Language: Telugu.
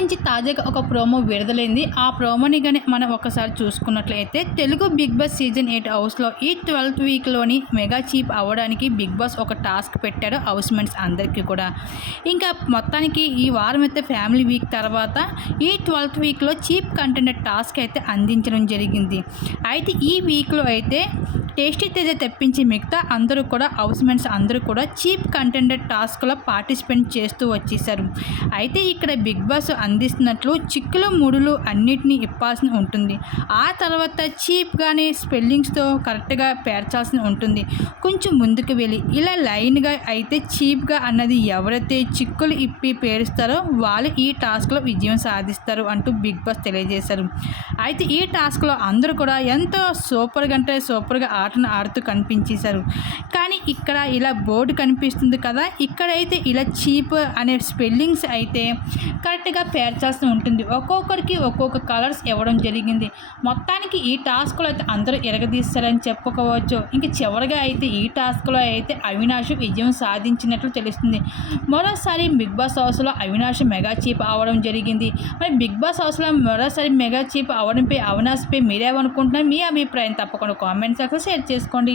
నుంచి తాజాగా ఒక ప్రోమో విడుదలైంది. ఆ ప్రోమోని కానీ మనం ఒకసారి చూసుకున్నట్లయితే Telugu Bigg Boss season eight హౌస్లో ఈ ట్వెల్త్ వీక్లోని మెగా చీప్ అవ్వడానికి బిగ్ బాస్ ఒక టాస్క్ పెట్టాడు హౌస్ మెంట్స్ అందరికీ కూడా. ఇంకా మొత్తానికి ఈ వారం అయితే ఫ్యామిలీ వీక్ తర్వాత ఈ ట్వెల్త్ వీక్లో చీప్ కంటెంట్ టాస్క్ అయితే అందించడం జరిగింది. అయితే ఈ వీక్లో అయితే టేస్టీ తేజ తెప్పించి మిగతా అందరూ కూడా హౌస్మెంట్స్ అందరూ కూడా చీప్ కంటెండెడ్ టాస్క్లో పార్టిసిపేట్ చేస్తూ వచ్చేసారు. అయితే ఇక్కడ బిగ్ బాస్ అందిస్తున్నట్లు చిక్కులు ముడులు అన్నిటినీ ఇప్పాల్సి ఉంటుంది. ఆ తర్వాత చీప్గానే స్పెల్లింగ్స్తో కరెక్ట్గా పేర్చాల్సి ఉంటుంది. కొంచెం ముందుకు వెళ్ళి ఇలా లైన్గా అయితే చీప్గా అన్నది ఎవరైతే చిక్కులు ఇప్పి పేరుస్తారో వాళ్ళు ఈ టాస్క్లో విజయం సాధిస్తారు అంటూ బిగ్ బాస్ తెలియజేశారు. అయితే ఈ టాస్క్లో అందరూ కూడా ఎంతో సూపర్గా అంటే సూపర్గా ఆటను ఆడుతూ కనిపించేశారు. కానీ ఇక్కడ ఇలా బోర్డు కనిపిస్తుంది కదా ఇక్కడైతే ఇలా చీప్ అనే స్పెల్లింగ్స్ అయితే కరెక్ట్గా పేర్చాల్సి ఉంటుంది. ఒక్కొక్కరికి ఒక్కొక్క కలర్స్ ఇవ్వడం జరిగింది. మొత్తానికి ఈ టాస్క్లో అయితే అందరూ ఎరగదీస్తారని చెప్పుకోవచ్చు. ఇంక చివరిగా అయితే ఈ టాస్క్లో అయితే అవినాష్ విజయం సాధించినట్లు తెలుస్తుంది. మరోసారి బిగ్ బాస్ హౌస్లో అవినాష్ మెగా చీప్ అవడం జరిగింది. మరి బిగ్ బాస్ హౌస్లో మరోసారి మెగా చీప్ అవడంపై అవినాష్పై మీరేమనుకుంటున్నారు? మీ అభిప్రాయం తప్పకుండా కామెంట్ సెక్షన్ షేర్ చేసుకోండి.